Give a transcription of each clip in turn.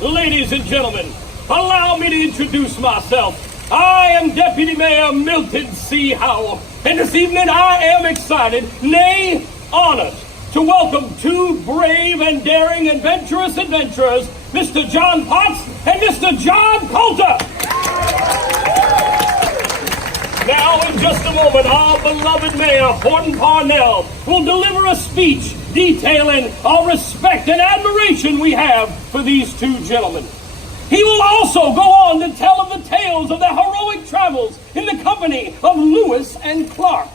Ladies and gentlemen, allow me to introduce myself. I am Deputy Mayor Milton C. Howell, and this evening I am excited, nay, honored, to welcome two brave and daring adventurous adventurers, Mr. John Potts and Mr. John Coulter. Now, in just a moment, our beloved Mayor, Horton Parnell, will deliver a speech detailing our respect and admiration we have for these two gentlemen. He will also go on to tell of the tales of their heroic travels in the company of Lewis and Clark.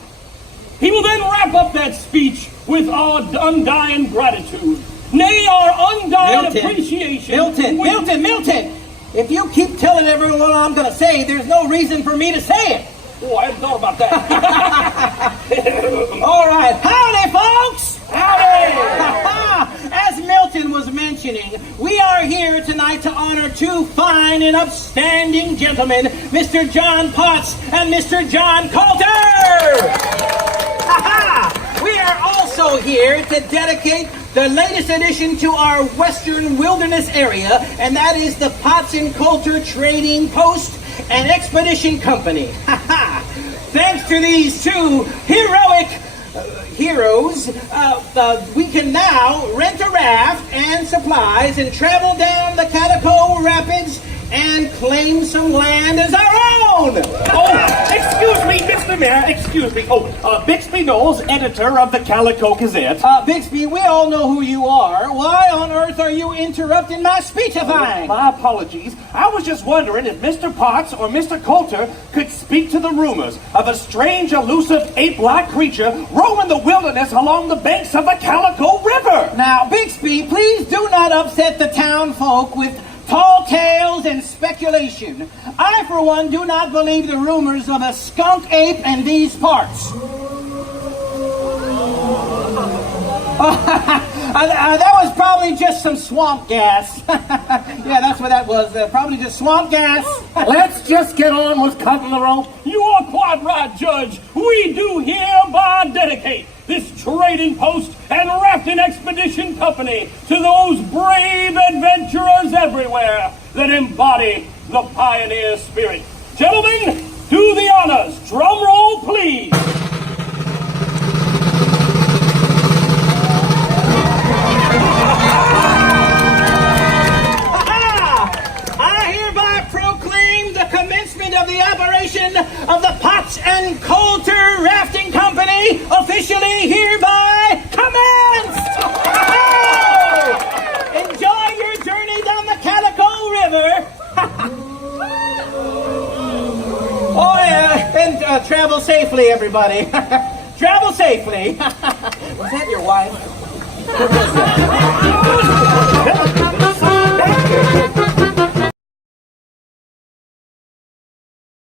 He will then wrap up that speech with our undying gratitude, nay, our undying appreciation. Milton! If you keep telling everyone what I'm going to say, there's no reason for me to say it. Oh, I hadn't thought about that. All right. Howdy, folks! Howdy! As Milton was mentioning, we are here tonight to honor two fine and upstanding gentlemen, Mr. John Potts and Mr. John Coulter! We are also here to dedicate the latest addition to our western wilderness area, and that is the Potts and Coulter Trading Post and Expedition Company. Thanks to these two heroic heroes, we can now rent a raft and supplies and travel down the Calico Rapids and claim some land as our own. Oh, excuse me, Mr. Mayor, excuse me. Bixby Knowles, editor of the Calico Gazette. Bixby, we all know who you are. Why on earth are you interrupting my speechifying? My apologies. I was just wondering if Mr. Potts or Mr. Coulter could speak to the rumors of a strange, elusive, ape-like creature roaming the wilderness along the banks of the Calico River. Now, Bixby, please do not upset the town folk with tall tales and speculation. I, for one, do not believe the rumors of a skunk ape in these parts. That was probably just some swamp gas. Yeah, that's what that was. Probably just swamp gas. Let's just get on with cutting the rope. You are quite right, Judge. We do hereby dedicate this trading post and rafting expedition company to those brave adventurers everywhere that embody the pioneer spirit. Gentlemen, do the honors. Drum roll, please. Of the operation of the Potts and Coulter Rafting Company officially hereby commenced! Enjoy your journey down the Calico River. Oh yeah, and travel safely, everybody. Travel safely. Was that your wife?